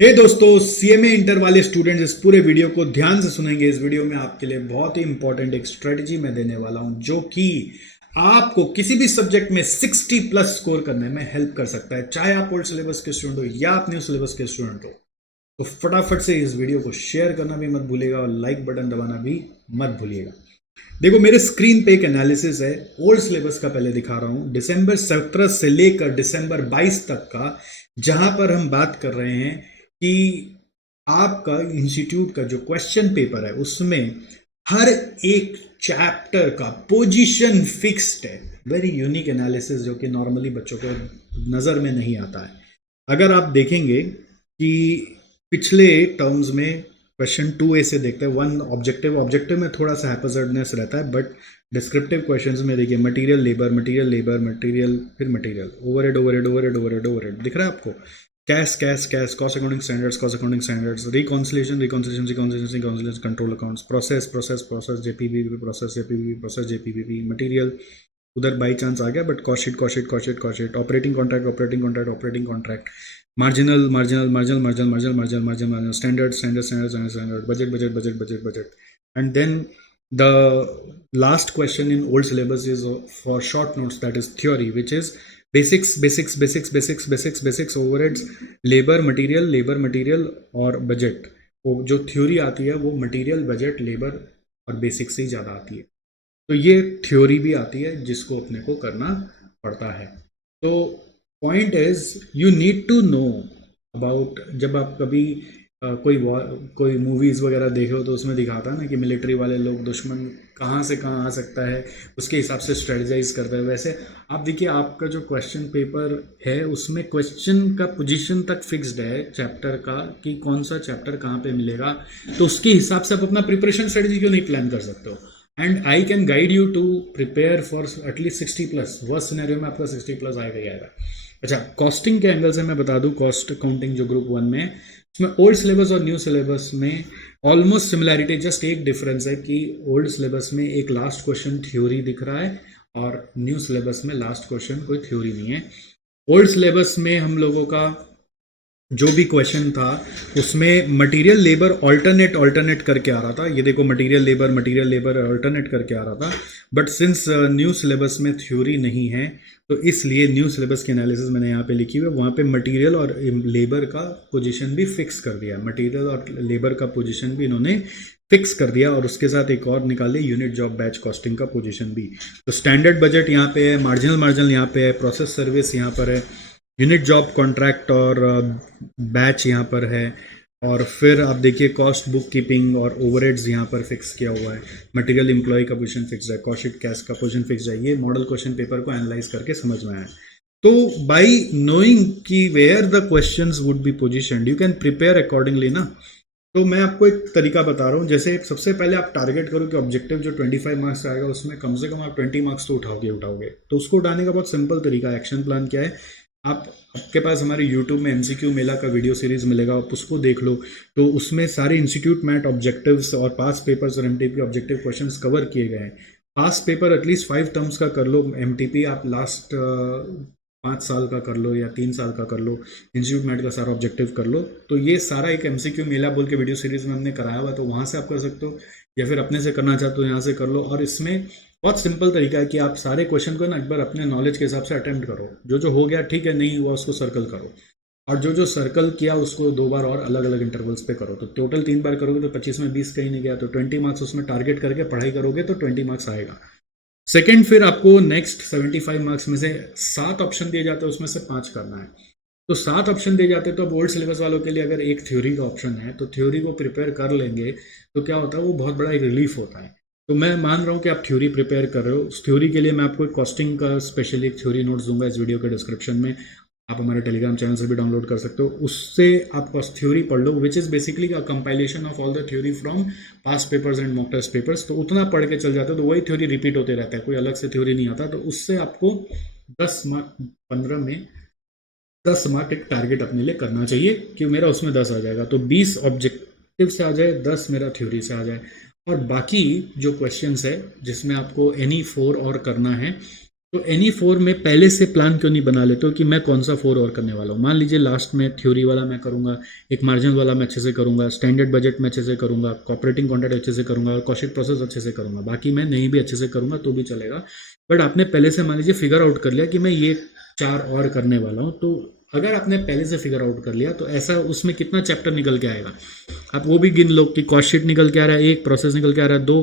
दोस्तों, CMA inter वाले students इस पूरे वीडियो को ध्यान से सुनेंगे। इस वीडियो में आपके लिए बहुत ही इंपॉर्टेंट एक स्ट्रेटजी मैं देने वाला हूं जो कि आपको किसी भी सब्जेक्ट में 60 प्लस स्कोर करने में हेल्प कर सकता है, चाहे आप ओल्ड सिलेबस के स्टूडेंट हो या आप न्यू सिलेबस के स्टूडेंट हो। तो फटाफट से इस वीडियो को शेयर करना भी मत भूलिएगा और लाइक बटन दबाना भी मत भूलिएगा। देखो, मेरे स्क्रीन पे एक एनालिसिस है ओल्ड सिलेबस का। पहले दिखा रहा हूं दिसंबर 17 से लेकर दिसंबर 22 तक का, जहां पर हम बात कर रहे हैं कि आपका इंस्टीट्यूट का जो क्वेश्चन पेपर है उसमें हर एक चैप्टर का पोजीशन फिक्स्ड है। वेरी यूनिक एनालिसिस जो कि नॉर्मली बच्चों को नज़र में नहीं आता है। अगर आप देखेंगे कि पिछले टर्म्स में क्वेश्चन 2A से देखते हैं, वन ऑब्जेक्टिव ऑब्जेक्टिव में थोड़ा सा हैपजर्डनेस रहता है, बट डिस्क्रिप्टिव क्वेश्चंस में देखिए material labour material labour material फिर material overhead overhead overhead overhead overhead दिख रहा है आपको। Cash cash cash cost accounting standards cost accounting standards reconciliation reconciliation reconciliation reconciliation control accounts process process process JPBP process JPBP process JPBP material उधर by chance आ गया, but cost cost cost cost operating contract operating contract operating contract marginal marginal marginal marginal marginal marginal marginal marginal standard standard standard standard budget budget budget budget budget and then the last question in old syllabus is for short notes, that is theory, which is basics overheads labor material और budget. वो जो theory आती है वो material budget labour और basic से ही ज़्यादा आती है। तो ये थ्योरी भी आती है जिसको अपने को करना पड़ता है। तो point is you need to know about, जब आप कभी कोई मूवीज़ वगैरह देखे हो तो उसमें दिखाता है ना कि मिलिट्री वाले लोग दुश्मन कहाँ से कहाँ आ सकता है उसके हिसाब से स्ट्रेटजाइज करते हैं। वैसे आप देखिए, आपका जो क्वेश्चन पेपर है उसमें क्वेश्चन का पोजीशन तक फिक्स्ड है चैप्टर का कि कौन सा चैप्टर कहाँ पे मिलेगा। तो उसके हिसाब से आप अपना प्रिपरेशन स्ट्रेटजी क्यों नहीं प्लान कर सकते हो। And I can guide you to prepare for at least 60 plus. Worst scenario में आपका 60 प्लस आएगा ही आएगा। अच्छा, कॉस्टिंग के एंगल से मैं बता दूं, कॉस्ट अकाउंटिंग जो ग्रुप 1 में है उसमें ओल्ड सिलेबस और न्यू सिलेबस में ऑलमोस्ट सिमिलैरिटी, जस्ट एक डिफरेंस है कि ओल्ड सिलेबस में एक लास्ट क्वेश्चन थ्योरी दिख रहा है और न्यू सिलेबस में लास्ट क्वेश्चन कोई थ्योरी नहीं है। ओल्ड सिलेबस में हम लोगों का जो भी क्वेश्चन था उसमें मटेरियल लेबर ऑल्टरनेट करके आ रहा था। ये देखो, मटेरियल लेबर ऑल्टरनेट करके आ रहा था। बट सिंस न्यू सिलेबस में थ्योरी नहीं है तो इसलिए न्यू सिलेबस की एनालिसिस मैंने यहाँ पे लिखी हुई है। वहाँ पे मटेरियल और लेबर का पोजीशन भी फिक्स कर दिया। मटेरियल और लेबर का पोजीशन भी इन्होंने फिक्स कर दिया और उसके साथ एक और निकाले यूनिट जॉब बैच कॉस्टिंग का पोजीशन भी। तो स्टैंडर्ड बजट यहाँ पे है, मार्जिनल यहाँ पे है, प्रोसेस सर्विस यहाँ पर है, यूनिट जॉब कॉन्ट्रैक्ट और बैच यहाँ पर है। और फिर आप देखिए कॉस्ट बुक कीपिंग और ओवरहेड्स यहाँ पर फिक्स किया हुआ है। मटेरियल एम्प्लॉय का पोजीशन फिक्स है, कॉस्ट कैश का पोजीशन फिक्स है। ये मॉडल क्वेश्चन पेपर को एनालाइज करके समझ में आया। तो बाई नोइंग कि where the questions would be positioned you can prepare accordingly ना। तो मैं आपको एक तरीका बता रहा हूँ। जैसे सबसे पहले आप टारगेट करो कि ऑब्जेक्टिव जो 25 मार्क्स आएगा उसमें कम से कम आप 20 मार्क्स तो उठाओगे। तो उसको उठाने का बहुत सिंपल तरीका, एक्शन प्लान क्या है, आपके पास हमारे YouTube में MCQ मेला का वीडियो सीरीज मिलेगा, आप उसको देख लो। तो उसमें सारे इंस्टीट्यूट मैट ऑब्जेक्टिव्स और पास पेपर्स और MTP ऑब्जेक्टिव क्वेश्चंस कवर किए गए हैं। पास पेपर एटलीस्ट 5 टर्म्स का कर लो, MTP आप लास्ट 5 साल का कर लो या 3 साल का कर लो, इंस्टीट्यूट मैट का सारा ऑब्जेक्टिव कर लो। तो ये सारा एक MCQ मेला बोल के वीडियो सीरीज में हमने कराया हुआ, तो वहाँ से आप कर सकते हो या फिर अपने से करना चाहते हो यहाँ से कर लो। और इसमें बहुत सिंपल तरीका है कि आप सारे क्वेश्चन को ना एक बार अपने नॉलेज के हिसाब से अटेम्प्ट करो। जो हो गया ठीक है, नहीं हुआ उसको सर्कल करो, और जो सर्कल किया उसको 2 बार और अलग अलग इंटरवल्स पे करो। तो टोटल 3 बार करोगे तो 25 में 20 कहीं नहीं गया, तो 20 मार्क्स उसमें टारगेट करके पढ़ाई करोगे तो 20 मार्क्स आएगा। सेकेंड, फिर आपको नेक्स्ट 75 मार्क्स में से 7 ऑप्शन दिए जाते हैं, उसमें से 5 करना है। तो 7 ऑप्शन दिए जाते हैं। तो अब ओल्ड सिलेबस वालों के लिए अगर एक थ्योरी का ऑप्शन है तो थ्योरी को प्रिपेयर कर लेंगे तो क्या होता है, वो बहुत बड़ा एक रिलीफ होता है। तो मैं मान रहा हूँ कि आप थ्योरी प्रिपेयर कर रहे हो। उस थ्योरी के लिए मैं आपको एक कॉस्टिंग का स्पेशली एक थ्योरी नोट्स दूंगा इस वीडियो के डिस्क्रिप्शन में। आप हमारे टेलीग्राम चैनल से भी डाउनलोड कर सकते हो। उससे आप थ्योरी पढ़ लो, which is basically a compilation of all the theory from past papers and mock test papers. तो उतना पढ़ के चल जाते हो तो वही थ्योरी रिपीट होते रहता है, कोई अलग से थ्योरी नहीं आता। तो उससे आपको 10 मार्क 15 में 10 मार्क एक टारगेट अपने लिए करना चाहिए कि मेरा उसमें 10 आ जाएगा। तो 20 ऑब्जेक्टिव से आ जाए, 10 मेरा थ्योरी से आ जाए। और बाकी जो क्वेश्चंस है जिसमें आपको एनी 4 और करना है तो एनी 4 में पहले से प्लान क्यों नहीं बना लेते हो कि मैं कौन सा 4 और करने वाला हूँ। मान लीजिए लास्ट में थ्योरी वाला मैं करूँगा, एक मार्जिन वाला मैं अच्छे से करूँगा, स्टैंडर्ड बजट में अच्छे से करूँगा, ऑपरेटिंग कॉन्ट्रैक्ट अच्छे से करूँगा और कॉस्ट प्रोसेस अच्छे से करूँगा, बाकी मैं नहीं भी अच्छे से करूँगा तो भी चलेगा। बट आपने पहले से मान लीजिए फिगर आउट कर लिया कि मैं ये 4 और करने वाला हूँ, तो अगर आपने पहले से फिगर आउट कर लिया तो ऐसा उसमें कितना चैप्टर निकल के आएगा आप वो भी गिन लो कि कॉस्ट शीट निकल के आ रहा है 1, प्रोसेस निकल के आ रहा है 2,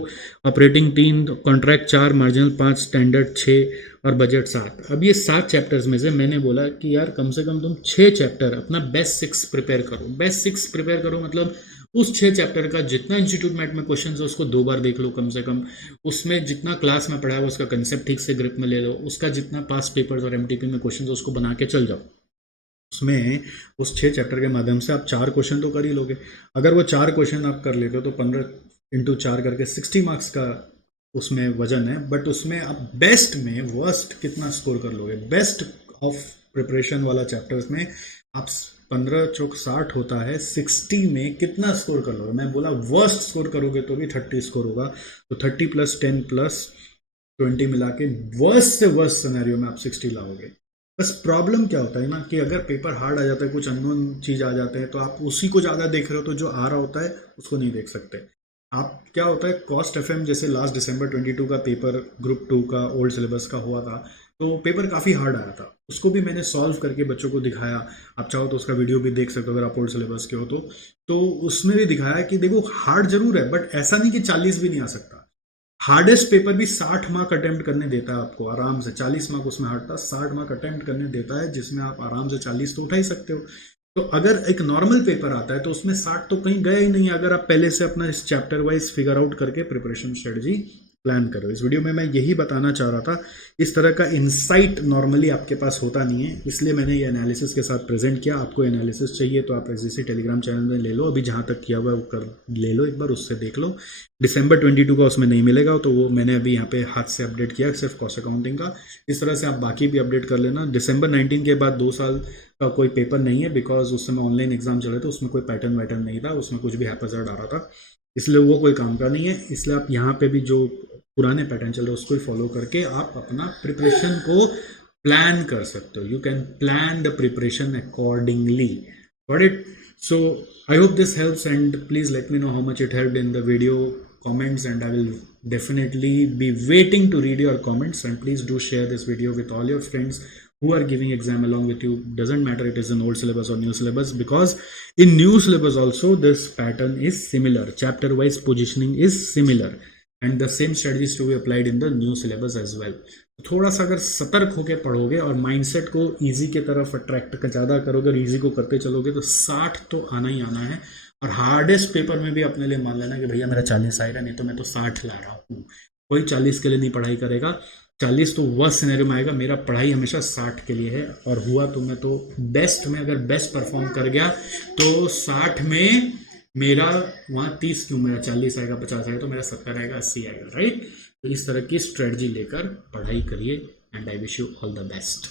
ऑपरेटिंग 3, कॉन्ट्रैक्ट 4, मार्जिनल 5, स्टैंडर्ड 6 और बजट 7। अब ये 7 चैप्टर्स में से मैंने बोला कि यार कम से कम तुम 6 चैप्टर अपना बेस्ट 6 प्रिपेयर करो। बेस्ट 6 प्रिपेयर करो मतलब उस 6 चैप्टर का जितना इंस्टीट्यूट मैट में क्वेश्चन है उसको 2 बार देख लो कम से कम। उसमें जितना क्लास में पढ़ाया उसका कंसेप्ट ठीक से ग्रिप में ले लो, उसका जितना पास पेपर्स और एमटीपी में क्वेश्चन है उसको बना के चल जाओ। उसमें उस 6 चैप्टर के माध्यम से आप 4 क्वेश्चन तो कर ही लोगे। अगर वो 4 क्वेश्चन आप कर लेते हो तो 15 × 4 करके 60 मार्क्स का उसमें वजन है। बट उसमें आप बेस्ट में वर्स्ट कितना स्कोर कर लोगे। बेस्ट ऑफ प्रिपरेशन वाला चैप्टर्स में आप 15 चौक 60 होता है, 60 में कितना स्कोर कर लोगे। मैं बोला वर्स्ट स्कोर करोगे तो भी 30 स्कोर होगा, तो 30 + 10 + 20 मिला के वर्स्ट से वर्स्ट सिनेरियो में आप 60 लाओगे। बस प्रॉब्लम क्या होता है ना कि अगर पेपर हार्ड आ जाता है, कुछ अननोन चीज़ आ जाते हैं तो आप उसी को ज़्यादा देख रहे हो, तो जो आ रहा होता है उसको नहीं देख सकते आप। क्या होता है कॉस्ट एफएम जैसे लास्ट दिसंबर 22 का पेपर ग्रुप 2 का ओल्ड सिलेबस का हुआ था, तो पेपर काफ़ी हार्ड आया था। उसको भी मैंने सॉल्व करके बच्चों को दिखाया। आप चाहो तो उसका वीडियो भी देख सकते हो अगर आप ओल्ड सिलेबस के हो तो उसमें भी दिखाया कि देखो हार्ड जरूर है बट ऐसा नहीं कि 40 भी नहीं आ सकता। हार्डेस्ट पेपर भी 60 मार्क अटेम्प्ट करने देता है आपको आराम से। 40 मार्क उसमें हार्ड था, 60 मार्क अटेम्प्ट करने देता है, जिसमें आप आराम से 40 तो उठा ही सकते हो। तो अगर एक नॉर्मल पेपर आता है तो उसमें 60 तो कहीं गया ही नहीं, अगर आप पहले से अपना इस चैप्टर वाइज फिगर आउट करके प्रिपरेशन स्ट्रेटजी प्लान करो। इस वीडियो में मैं यही बताना चाह रहा था। इस तरह का इंसाइट नॉर्मली आपके पास होता नहीं है, इसलिए मैंने ये एनालिसिस के साथ प्रेजेंट किया। आपको एनालिसिस चाहिए तो आप एसजीसी टेलीग्राम चैनल में ले लो, अभी जहाँ तक किया हुआ है वो कर ले लो, एक बार उससे देख लो। दिसंबर 22 का उसमें नहीं मिलेगा, तो वो मैंने अभी यहाँ पे हाथ से अपडेट किया सिर्फ कॉस्ट अकाउंटिंग का। इस तरह से आप बाकी भी अपडेट कर लेना। दिसंबर 19 के बाद 2 साल का कोई पेपर नहीं है, बिकॉज उस समय ऑनलाइन एग्जाम चल रहे थे, उसमें कोई पैटर्न वैटर्न नहीं था, उसमें कुछ भी हैपजर्ड आ रहा था, इसलिए वो कोई काम का नहीं है। इसलिए आप यहाँ पे भी जो पुराने पैटर्न चल रहे हैं उसको ही फॉलो करके आप अपना प्रिपरेशन को प्लान कर सकते हो। You can plan the preparation accordingly. Got it? So I hope this helps, and please let me know how much it helped in the video comments, and I will definitely be waiting to read your comments. And please do share this video with all your friends who are giving exam along with you. Doesn't matter it is an old syllabus or new syllabus, because in new syllabus also this pattern is similar. Chapter wise positioning is similar, and the same strategies to be applied in the new syllabus as well. थोड़ा सा अगर सतर्क होकर पढ़ोगे और mindset को easy के तरफ अट्रैक्ट ज़्यादा करोगे और इजी को करते चलोगे तो 60 तो आना ही आना है। और हार्डेस्ट पेपर में भी अपने लिए मान लेना कि भैया मेरा 40 आएगा, नहीं तो मैं तो 60 ला रहा हूँ। कोई 40 के लिए नहीं पढ़ाई करेगा, 40 तो वर्स्ट सिनेरियो में आएगा। मेरा पढ़ाई हमेशा 60 के लिए है, और हुआ तो मैं तो बेस्ट में अगर बेस्ट परफॉर्म कर गया तो 60 में मेरा वहाँ 30 क्यों, मेरा 40 आएगा, 50 आएगा, तो मेरा 70 आएगा, 80 आएगा, राइट? तो इस तरह की स्ट्रेटजी लेकर पढ़ाई करिए, and I wish you all the best.